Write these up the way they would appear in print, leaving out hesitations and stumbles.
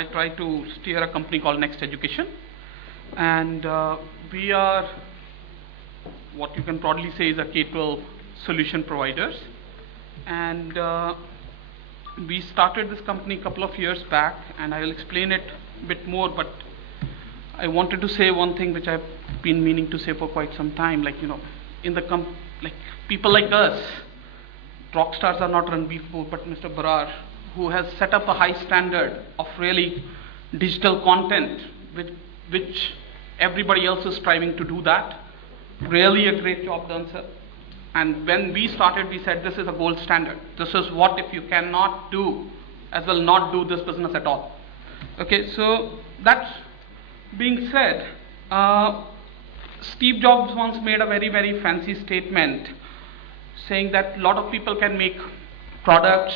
I try to steer a company called Next Education, and we are what you can broadly say is a K-12 solution providers. And we started this company a couple of years back, and I will explain it a bit more, but I wanted to say one thing which I've been meaning to say for quite some time, like, in the like people like us, rock stars are not Ranveer, but Mr. Barar, who has set up a high standard of really digital content, which everybody else is striving to do that. Really a great job done, sir. And when we started, we said this is a gold standard. This is what if you cannot do, as well not do this business at all. Okay, so that being said, Steve Jobs once made a very, very fancy statement saying that a lot of people can make products,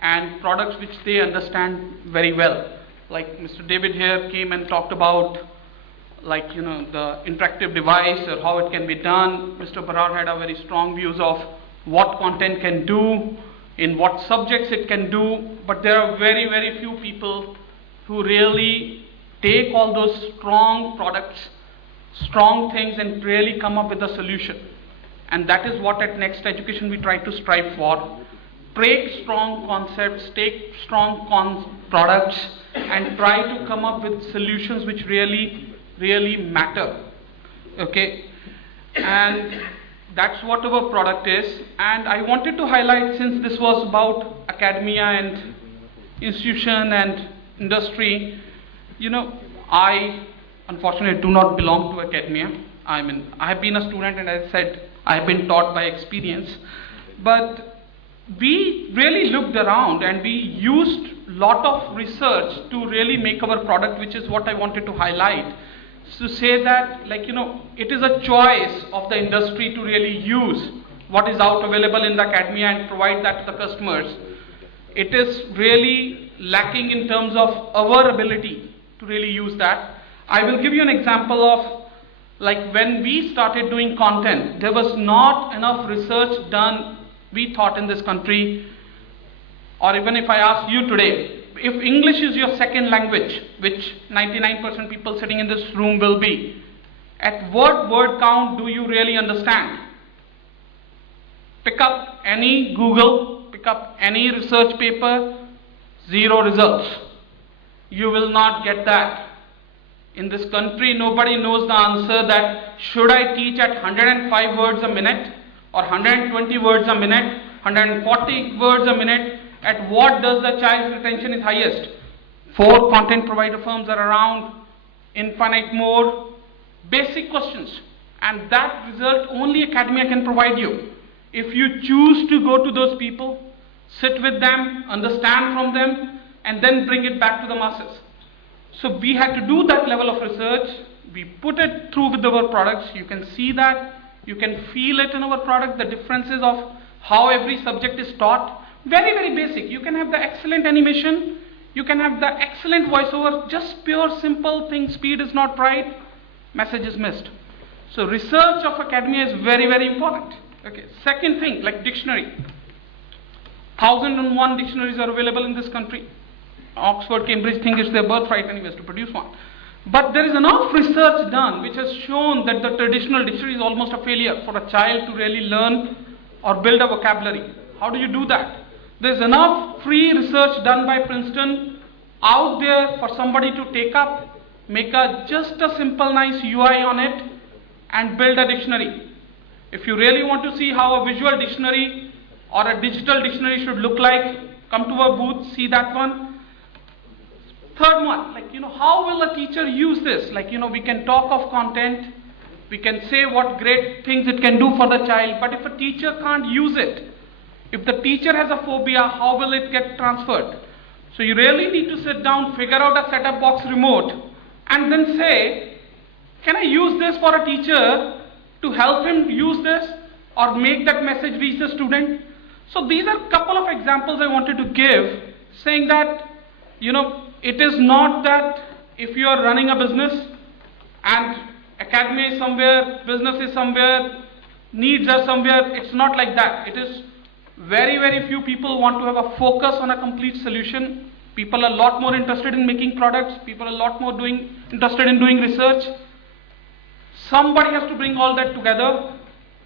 and products which they understand very well. Like Mr. David here came and talked about, like, the interactive device or how it can be done. Mr. Barar had a very strong views of what content can do, in what subjects it can do, but there are very, very few people who really take all those strong products, strong things, and really come up with a solution. And that is what at Next Education we try to strive for. Take strong concepts, take strong products, and try to come up with solutions which really matter. Okay, and that's what our product is. And I wanted to highlight, since this was about academia and institution and industry, I unfortunately do not belong to academia. I have been a student, and as I said, I have been taught by experience. But we really looked around and we used a lot of research to really make our product, which is what I wanted to highlight. To say that, like, it is a choice of the industry to really use what is out available in the academia and provide that to the customers. It is really lacking in terms of our ability to really use that. I will give you an example of, like, when we started doing content, there was not enough research done, we thought, in this country. Or even if I ask you today, if English is your second language, which 99% people sitting in this room will be, at what word count do you really understand? Pick up any Google, pick up any research paper, 0 results. You will not get that. In this country, nobody knows the answer that should I teach at 105 words a minute, or 120 words a minute, 140 words a minute. At what does the child's retention is highest? 4 content provider firms are around, infinite more. Basic questions. And that result only academia can provide you. If you choose to go to those people, sit with them, understand from them, and then bring it back to the masses. So we had to do that level of research. We put it through with our products. You can see that. You can feel it in our product, the differences of how every subject is taught. Very, very basic. You can have the excellent animation. You can have the excellent voiceover. Just pure, simple thing. Speed is not right. Message is missed. So research of academia is very, very important. Okay. Second thing, like dictionary. 1,001 dictionaries are available in this country. Oxford, Cambridge think it's their birthright anyways to produce one. But there is enough research done which has shown that the traditional dictionary is almost a failure for a child to really learn or build a vocabulary. How do you do that? There's enough free research done by Princeton out there for somebody to take up, make just a simple nice UI on it, and build a dictionary. If you really want to see how a visual dictionary or a digital dictionary should look like, come to our booth, see that one. Third one, like, how will a teacher use this? Like, we can talk of content, we can say what great things it can do for the child, but if a teacher can't use it, if the teacher has a phobia, how will it get transferred? So you really need to sit down, figure out a set-top box remote, and then say, can I use this for a teacher to help him use this or make that message reach the student? So these are a couple of examples I wanted to give, saying that, it is not that if you are running a business and academia is somewhere, business is somewhere, needs are somewhere, it's not like that. It is very, very few people want to have a focus on a complete solution. People are a lot more interested in making products. People are a lot more interested in doing research. Somebody has to bring all that together.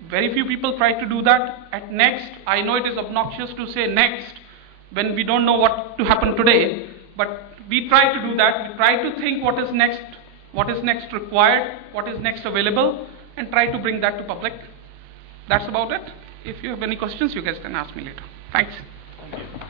Very few people try to do that. At Next, I know it is obnoxious to say next when we don't know what to happen today, but we try to do that. We try to think what is next required, what is next available, and try to bring that to public. That's about it. If you have any questions, you guys can ask me later. Thanks. Thank you.